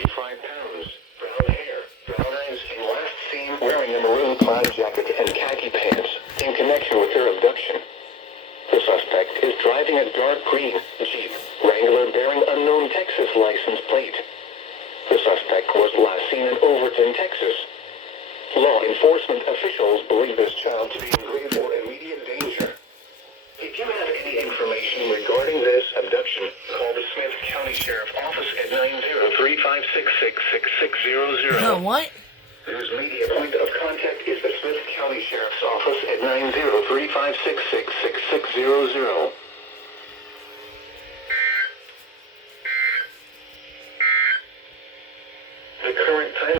35 pounds, brown hair, brown eyes, and last seen wearing a maroon plaid jacket and khaki pants in connection with her abduction. The suspect is driving a dark green Jeep Wrangler bearing unknown Texas license plate. The suspect was last seen in Overton, Texas. Law enforcement officials believe this child to be in grave or immediate danger. If you have any information regarding this abduction, call the Smith County Sheriff's Office at 903-566-6600. What? News media point of contact is the Smith County Sheriff's Office at 903-566-6600. The current time